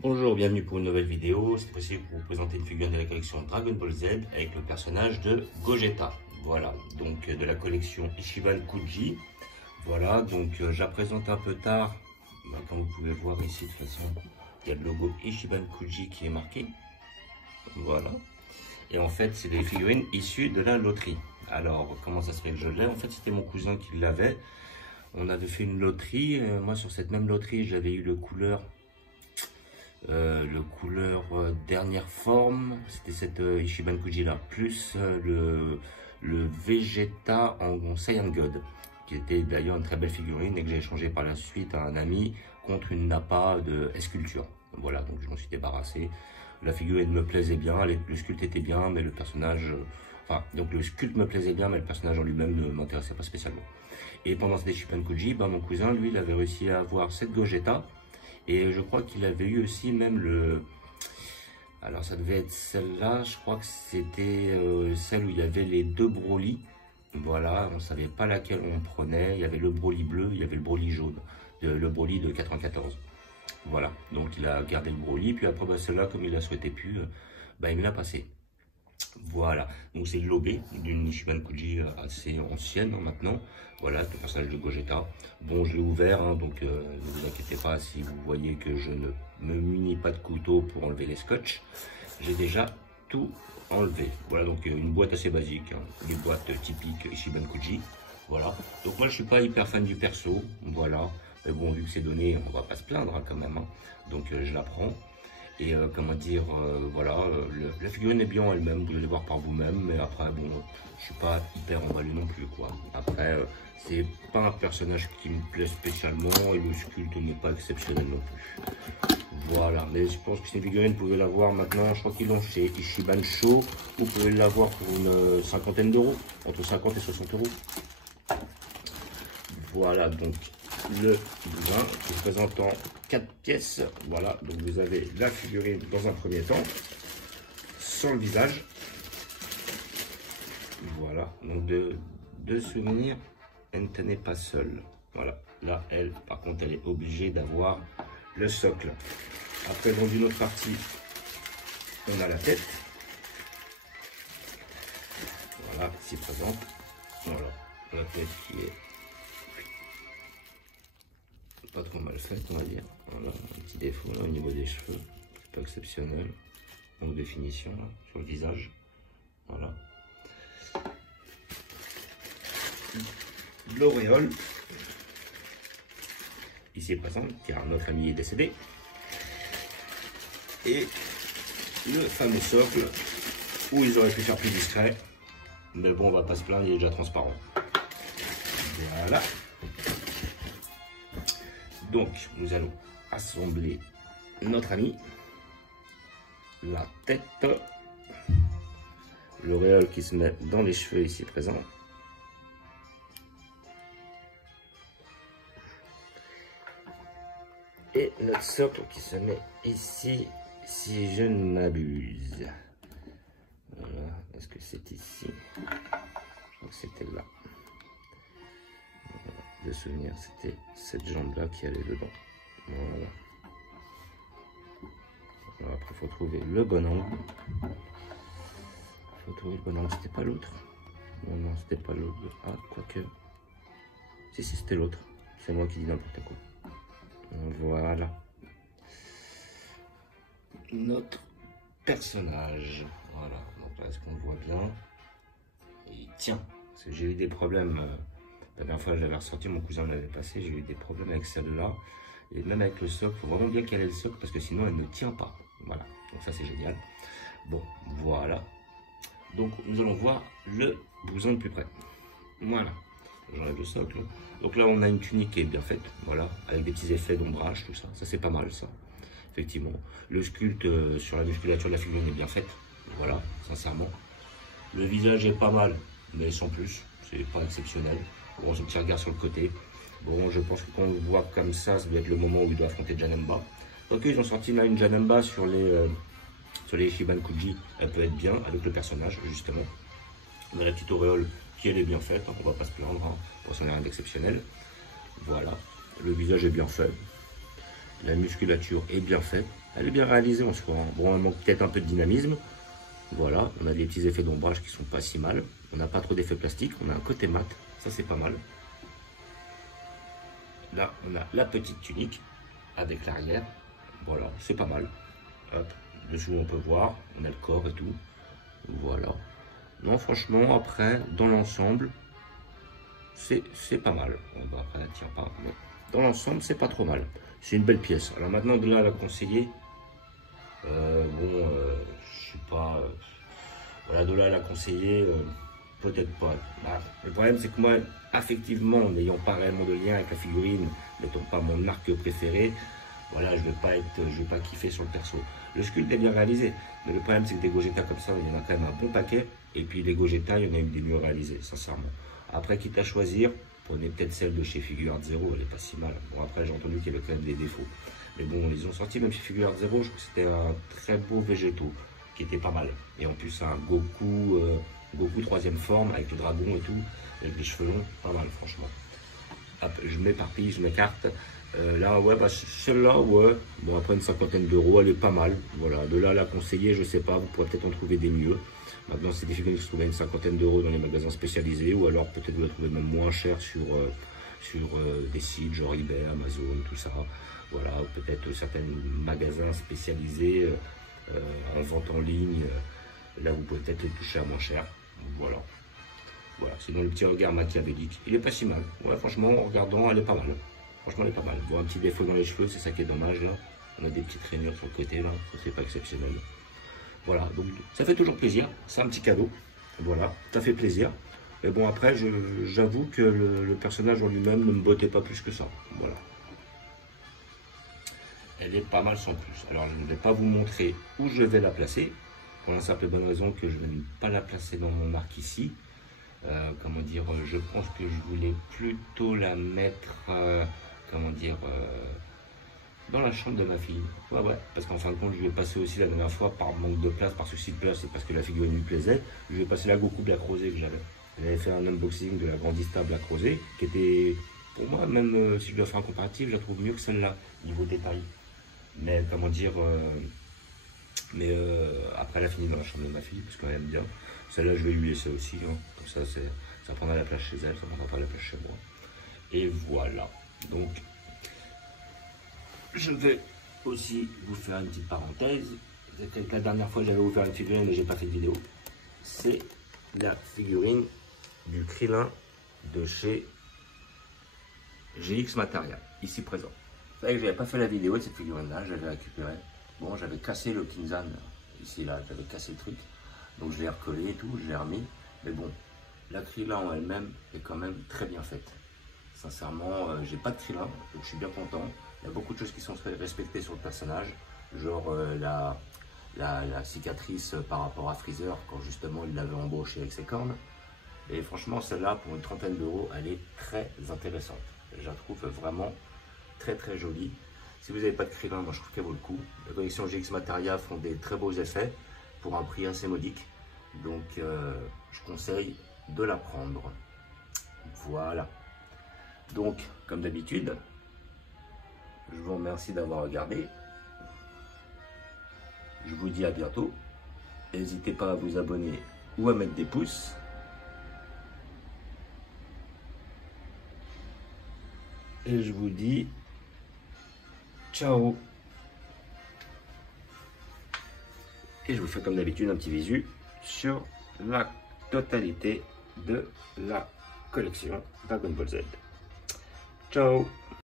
Bonjour, bienvenue pour une nouvelle vidéo. Cette fois-ci, pour vous présenter une figurine de la collection Dragon Ball Z avec le personnage de Gogeta. Voilà, donc de la collection Ichiban Kuji. Voilà, donc je la présente un peu tard. Comme vous pouvez voir ici, de toute façon, il y a le logo Ichiban Kuji qui est marqué. Voilà. Et en fait, c'est des figurines issues de la loterie. Alors, comment ça se fait que je l'ai? En fait, c'était mon cousin qui l'avait. On avait fait une loterie. Moi, sur cette même loterie, j'avais eu le couleur dernière forme, c'était cette Ichiban Kuji là, plus le Vegeta en Saiyan God, qui était d'ailleurs une très belle figurine et que j'ai échangé par la suite à un ami contre une Nappa de Esculture. Voilà, donc je m'en suis débarrassé. La figurine me plaisait bien, le sculpte était bien, mais le personnage, donc le sculpte me plaisait bien, mais le personnage en lui-même ne m'intéressait pas spécialement. Et pendant cette Ichiban Kuji, mon cousin, lui, il avait réussi à avoir cette Gogeta. Et je crois qu'il avait eu aussi même le... Alors ça devait être celle-là, je crois que c'était celle où il y avait les deux Broly. Voilà, on ne savait pas laquelle on prenait. Il y avait le Broly bleu, il y avait le Broly jaune. Le Broly de 94. Voilà, donc il a gardé le Broly. Puis après, celle-là, comme il la souhaitait plus, il me l'a passé. Voilà, donc c'est l'obé d'une Ichiban Kuji assez ancienne maintenant. Voilà, le personnage de Gogeta. Bon, je l'ai ouvert, donc ne vous inquiétez pas si vous voyez que je ne me munis pas de couteau pour enlever les scotch. J'ai déjà tout enlevé. Voilà, donc une boîte assez basique, les boîtes typiques Ichiban Kuji. Voilà, donc moi je suis pas hyper fan du perso, voilà. Mais bon, vu que c'est donné, on va pas se plaindre quand même. Donc je la prends. Et voilà, la figurine est bien en elle-même, vous allez voir par vous-même, mais après, bon, je suis pas hyper emballé non plus, quoi. Après, c'est pas un personnage qui me plaît spécialement, et le sculpte n'est pas exceptionnel non plus. Voilà, mais je pense que c'est une figurine, vous pouvez l'avoir maintenant, je crois qu'ils l'ont chez Ichiban Show, vous pouvez l'avoir pour une cinquantaine d'euros, entre 50 et 60 euros. Voilà, donc le bousin qui se présente en 4 pièces. Voilà, donc vous avez la figurine dans un premier temps, sans le visage. Voilà, donc de souvenirs, elle n'est pas seule. Voilà, là, elle, par contre, elle est obligée d'avoir le socle. Après, dans une autre partie, on a la tête. Voilà, ici présente. Voilà, la tête qui est pas trop mal faite, on va dire. Voilà, un petit défaut là au niveau des cheveux, c'est pas exceptionnel. Donc définition là, sur le visage. Voilà. L'auréole, ici présente, car notre ami est décédé. Et le fameux socle, où ils auraient pu faire plus discret. Mais bon, on va pas se plaindre, il est déjà transparent. Voilà. Donc, nous allons assembler notre ami, la tête, l'auréole qui se met dans les cheveux ici présents, et notre socle qui se met ici, si je ne m'abuse. Voilà, est-ce que c'est ici? Je crois que c'était là. De souvenir, c'était cette jambe là qui allait dedans. Voilà. Alors après, il faut trouver le bon angle. C'était pas l'autre. Non, c'était pas l'autre. Ah, quoique. Si, c'était l'autre. C'est moi qui dis n'importe quoi. Voilà. Notre personnage. Voilà. Donc là, est-ce qu'on le voit bien? Il tient. Parce que j'ai eu des problèmes. La dernière fois, je l'avais ressorti, mon cousin l'avait passé, j'ai eu des problèmes avec celle-là. Et même avec le socle, il faut vraiment bien caler le socle parce que sinon, elle ne tient pas. Voilà, donc ça, c'est génial. Bon, voilà. Donc, nous allons voir le blouson de plus près. Voilà, j'enlève le socle. Donc là, on a une tunique qui est bien faite, voilà, avec des petits effets d'ombrage, tout ça. Ça, c'est pas mal, ça, effectivement. Le sculpte sur la musculature de la figurine est bien faite, voilà, sincèrement. Le visage est pas mal, mais sans plus, c'est pas exceptionnel. Bon, j'ai un petit regard sur le côté. Bon, je pense que quand on le voit comme ça doit être le moment où il doit affronter Janemba. Ok, ils ont sorti là une Janemba sur les Ichiban Kuji. Elle peut être bien avec le personnage, justement. On a la petite auréole qui elle est bien faite, on va pas se plaindre, pour ça, on n'a rien d'exceptionnel. Voilà, le visage est bien fait. La musculature est bien faite. Elle est bien réalisée en soi. Bon, elle manque peut-être un peu de dynamisme. Voilà, on a des petits effets d'ombrage qui sont pas si mal. On n'a pas trop d'effets plastiques. On a un côté mat. Ça, c'est pas mal. Là, on a la petite tunique avec l'arrière. Voilà, c'est pas mal. Hop, dessous, on peut voir. On a le corps et tout. Voilà. Non, franchement, après, dans l'ensemble, c'est pas mal. Bon, bah, après, elle tient pas. Mais dans l'ensemble, c'est pas trop mal. C'est une belle pièce. Alors maintenant, de là à la conseiller, je sais pas. Voilà, de là à la conseiller, peut-être pas. Bah, le problème, c'est que moi, affectivement, n'ayant pas réellement de lien avec la figurine, n'étant pas mon arc préféré, voilà, je vais pas kiffer sur le perso. Le sculpte est bien réalisé, mais le problème, c'est que des Gogeta comme ça, il y en a quand même un bon paquet. Et puis les Gogeta, il y en a eu des mieux réalisés, sincèrement. Après, quitte à choisir, prenez peut-être celle de chez Figuart Zero, elle est pas si mal. Bon, après, j'ai entendu qu'il y avait quand même des défauts. Mais bon, ils ont sorti, même chez Figuart Zero, je trouve que c'était un très beau végétaux, qui était pas mal. Et en plus, un Goku, Goku 3e forme, avec le dragon et tout, avec les cheveux longs, pas mal, franchement. Hop, je m'éparpille, je m'écarte. Là, ouais, bah, celle-là, ouais, bon, après une 50aine d'euros, elle est pas mal. Voilà, de là à la conseiller, je sais pas, vous pourrez peut-être en trouver des mieux. Maintenant, c'est des figurines qui se trouvent à une 50aine d'euros dans les magasins spécialisés, ou alors peut-être vous les trouvez même moins cher sur des sites genre eBay, Amazon, tout ça. Voilà, ou peut-être certains magasins spécialisés en vente en ligne. Là, vous pouvez peut-être les toucher à moins cher. Voilà. Voilà, sinon le petit regard machiavélique, il est pas si mal. Ouais, franchement, en regardant, elle est pas mal. Franchement, elle est pas mal. Bon, un petit défaut dans les cheveux, c'est ça qui est dommage là. On a des petites rainures sur le côté là, ça c'est pas exceptionnel. Voilà, donc ça fait toujours plaisir. C'est un petit cadeau. Voilà, ça fait plaisir. Mais bon, après, j'avoue que le personnage en lui-même ne me bottait pas plus que ça. Voilà. Elle est pas mal sans plus. Alors, je ne vais pas vous montrer où je vais la placer. Pour la simple et bonne raison que je ne vais pas la placer dans mon arc ici. Comment dire, je pense que je voulais plutôt la mettre, comment dire, dans la chambre de ma fille. Ouais, ouais, parce qu'en fin de compte, je lui ai passé aussi la dernière fois par manque de place, par souci de place, et parce que la figurine lui plaisait. Je lui ai passé la Goku Black Rosé que j'avais. J'avais fait un unboxing de la Grandista Black Rosé, qui était, pour moi, même si je dois faire un comparatif, je la trouve mieux que celle-là, niveau détail. Mais comment dire, après elle a fini dans la chambre de ma fille, parce qu'elle aime bien. Celle-là, je vais lui laisser aussi, hein. Comme ça, ça prendra la place chez elle, ça prendra pas la place chez moi. Et voilà. Donc, je vais aussi vous faire une petite parenthèse. La dernière fois, j'avais ouvert une figurine, mais j'ai pas fait de vidéo. C'est la figurine du Krillin de chez GX Materia, ici présent. Vous savez que j'avais pas fait la vidéo de cette figurine-là, je l'avais récupérée. Bon, j'avais cassé le Kinzan, ici, là, j'avais cassé le truc. Donc je l'ai recollé et tout, je l'ai remis. Mais bon, la Krillin en elle-même est quand même très bien faite. Sincèrement, j'ai pas de Krillin, donc je suis bien content. Il y a beaucoup de choses qui sont respectées sur le personnage. Genre la cicatrice par rapport à Freezer, quand justement il l'avait embauché avec ses cornes. Et franchement, celle-là, pour une 30aine d'euros, elle est très intéressante. Je la trouve vraiment très très jolie. Si vous n'avez pas de Krillin, moi je trouve qu'elle vaut le coup. La collection GX Materia font des très beaux effets pour un prix assez modique. Donc je conseille de la prendre. Voilà. Donc, comme d'habitude, je vous remercie d'avoir regardé. Je vous dis à bientôt. N'hésitez pas à vous abonner ou à mettre des pouces. Et je vous dis ciao. Et je vous fais comme d'habitude un petit visu sur la totalité de la collection Dragon Ball Z. Ciao.